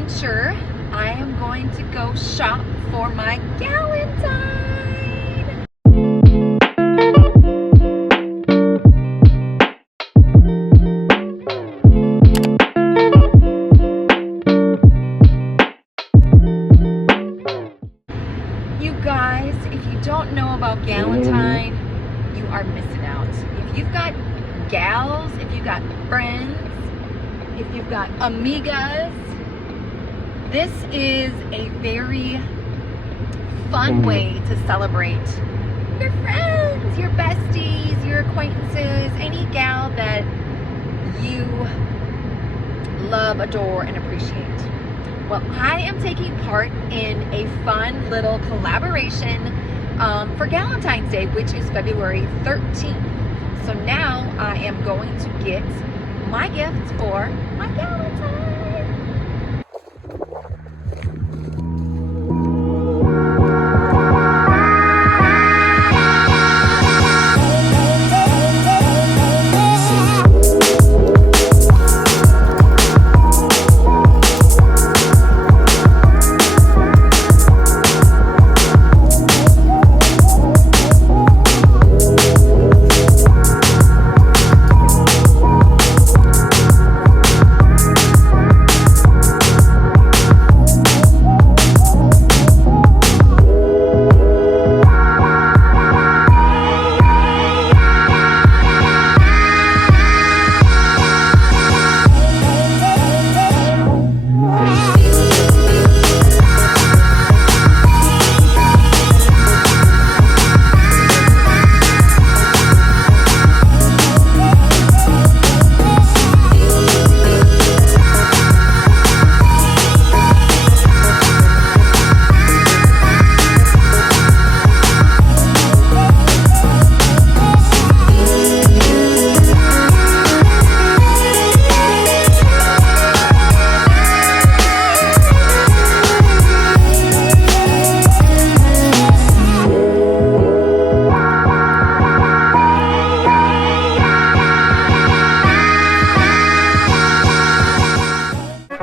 adventure. I am going to go shop for my Galentine. You guys, if you don't know about Galentine, you are missing out. If you've got gals, if you've got friends, if you've got amigas, this is a very fun way to celebrate your friends, your besties, your acquaintances, any gal that you love, adore, and appreciate. Well, I am taking part in a fun little collaboration for Galentine's Day, which is February 13th. So now I am going to get my gifts for my Galentine.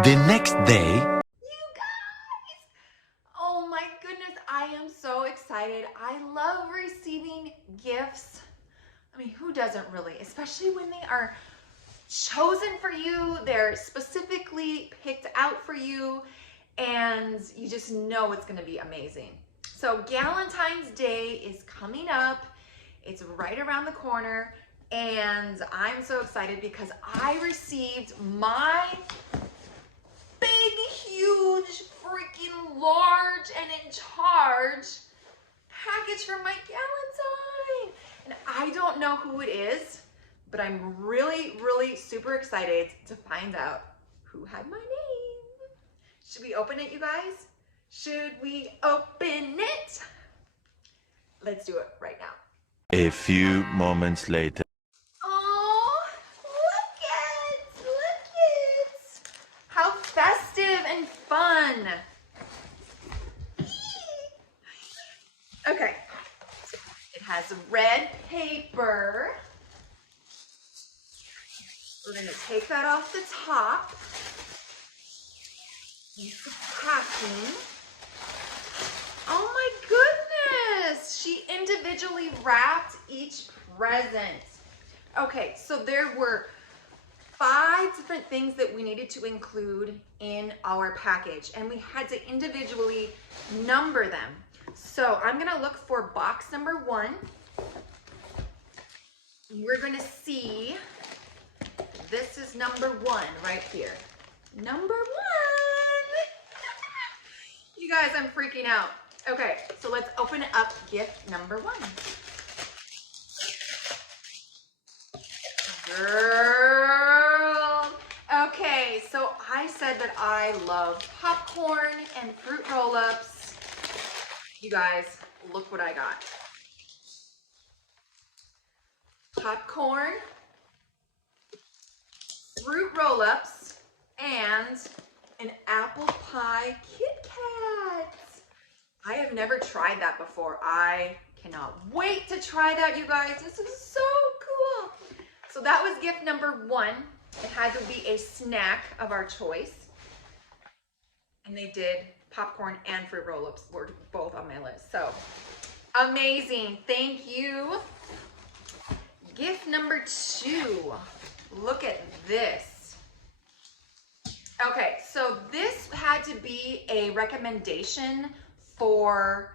The next day, You guys! Oh my goodness, I am so excited. I love receiving gifts. I mean, who doesn't really? Especially when they are chosen for you, they're specifically picked out for you, and you just know it's gonna be amazing. So Galentine's Day is coming up. It's right around the corner, and I'm so excited because I received my big, huge, freaking large and in charge package from my Galentine. And I don't know who it is, but I'm really, really super excited to find out who had my name. Should we open it, you guys? Should we open it? Let's do it right now. a few moments later. Oh, look it! How festive and fun. Okay, it has red paper. We're gonna take that off the top. Use the packing. Oh my goodness! She individually wrapped each present. Okay, so there were 5 different things that we needed to include in our package, and we had to individually number them. So I'm gonna look for box number 1. We're gonna see, this is number 1 right here. Number 1! You guys, I'm freaking out. Okay, so let's open up gift number 1. Girl. Okay, so I said that I love popcorn and fruit roll-ups. You guys, look what I got. Popcorn, fruit roll-ups, and an apple pie Kit Kat. I have never tried that before. I cannot wait to try that, you guys. This is so cool. So that was gift number 1. It had to be a snack of our choice. And they did popcorn and fruit roll-ups were both on my list. So amazing. Thank you. Gift number 2. Look at this. Okay, so this had to be a recommendation for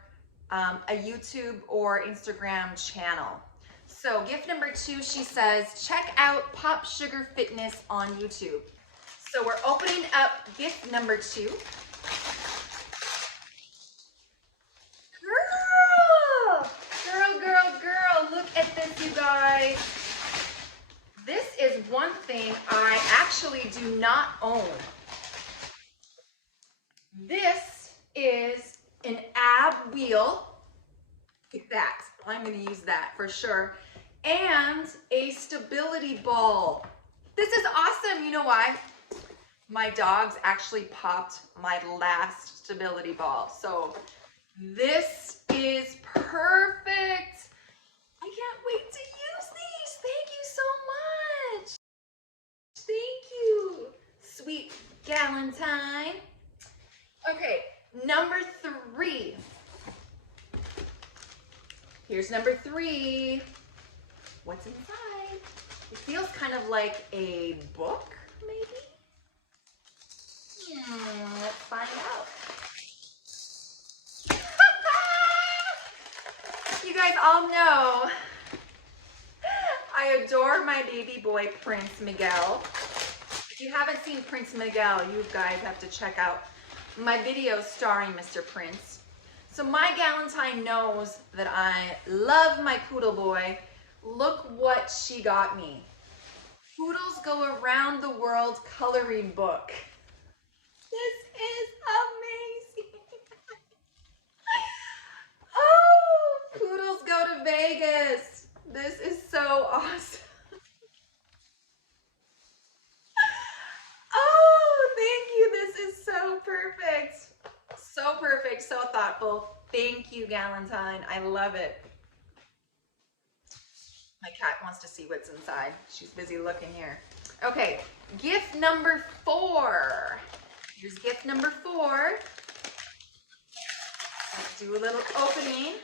a YouTube or Instagram channel. So gift number 2, she says, check out Pop Sugar Fitness on YouTube. So we're opening up gift number 2. Girl, look at this, you guys. This is one thing I actually do not own. This is an ab wheel. Look at that. I'm going to use that for sure. And a stability ball. This is awesome. You know why? My dogs actually popped my last stability ball. So this is perfect. I can't wait to use these. Thank you so much. Thank you, sweet Galentine. Okay, number 3. Here's number 3. What's inside? It feels kind of like a book, maybe? Let's find out. You guys all know I adore my baby boy, Prince Miguel. If you haven't seen Prince Miguel, you guys have to check out my videos starring Mr. Prince. So my Galentine knows that I love my poodle boy. Look what she got me. Poodles Go Around the World coloring book. This is amazing. Oh, poodles go to Vegas. This is so awesome. Oh, thank you. This is so perfect. So perfect, so thoughtful. Thank you, Galentine. I love it. My cat wants to see what's inside. She's busy looking here. Okay, gift number 4. Here's gift number 4. Let's do a little opening.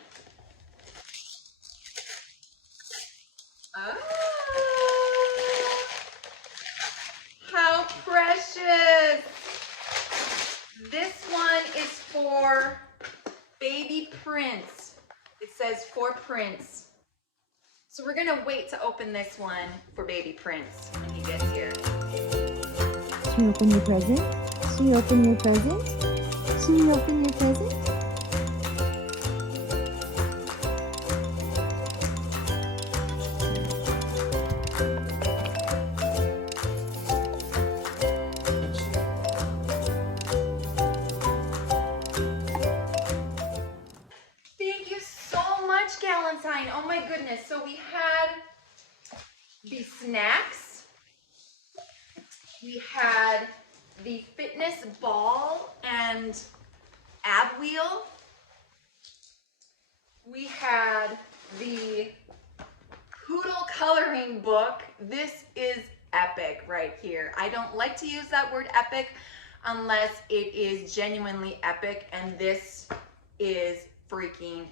Oh, how precious. This one is for baby Prince. It says for Prince. So we're gonna wait to open this one for baby Prince when he gets here. Should we open your present? Should we open your present? Should we open your present? Thank you so much, Galentine. Oh my goodness. So we had the snacks. We had the fitness ball and ab wheel. We had the poodle coloring book. This is epic right here. I don't like to use that word epic unless it is genuinely epic, and this is freaking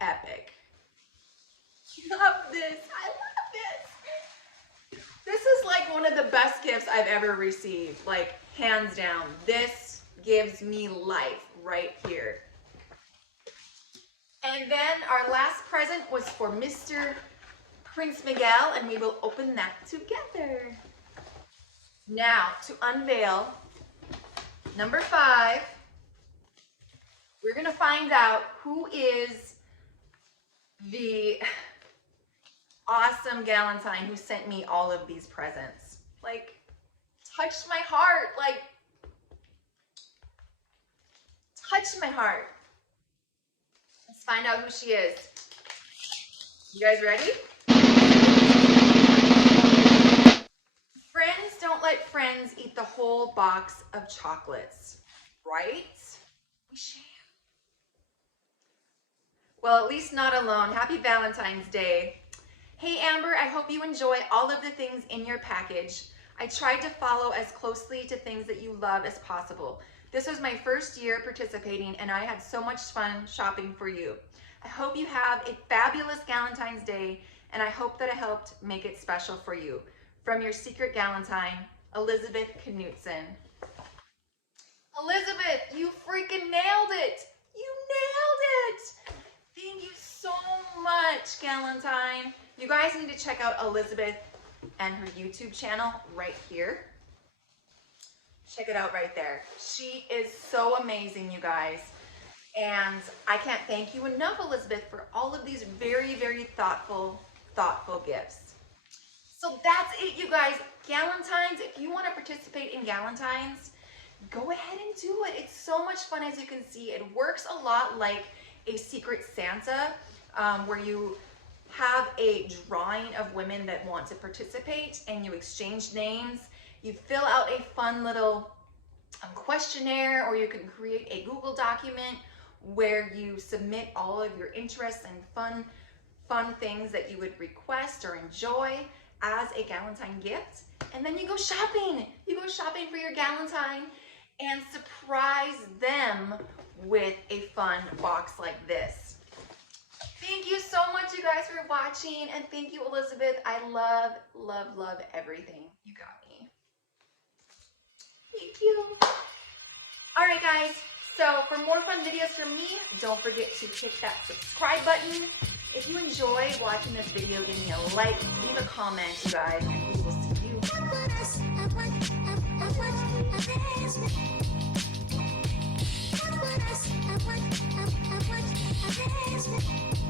epic. Love this. I love this. This is like one of the best gifts I've ever received, like hands down. This gives me life right here. And then our last present was for Mr. Prince Miguel, and we will open that together. Now, to unveil number 5, we're gonna find out who is the awesome Galentine who sent me all of these presents. Like, touched my heart, like, touched my heart. Let's find out who she is. You guys ready? Friends don't let friends eat the whole box of chocolates, right? We share. Well, at least not alone. Happy Valentine's Day. Hey Amber, I hope you enjoy all of the things in your package. I tried to follow as closely to things that you love as possible. This was my first year participating and I had so much fun shopping for you. I hope you have a fabulous Galentine's Day and I hope that I helped make it special for you. From your secret Galentine, Elizabeth Knutson. Elizabeth, you freaking nailed it! You nailed it! Thank you so much, Galentine. You guys need to check out Elizabeth and her YouTube channel right here. Check it out right there. She is so amazing, you guys. And I can't thank you enough, Elizabeth, for all of these very, very thoughtful gifts. So that's it, you guys. Galentines, if you want to participate in Galentines, go ahead and do it. It's so much fun, as you can see. It works a lot like a Secret Santa, where you have a drawing of women that want to participate and you exchange names. You fill out a fun little questionnaire, or you can create a Google document where you submit all of your interests and fun things that you would request or enjoy as a Galentine gift. And then you go shopping. You go shopping for your Galentine and surprise them with a fun box like this. Thank you so much, you guys, for watching. And thank you, Elizabeth. I love, love, love everything you got me. Thank you. All right, guys. So for more fun videos from me, don't forget to hit that subscribe button. If you enjoy watching this video, give me a like, leave a comment, you guys, and we will see you.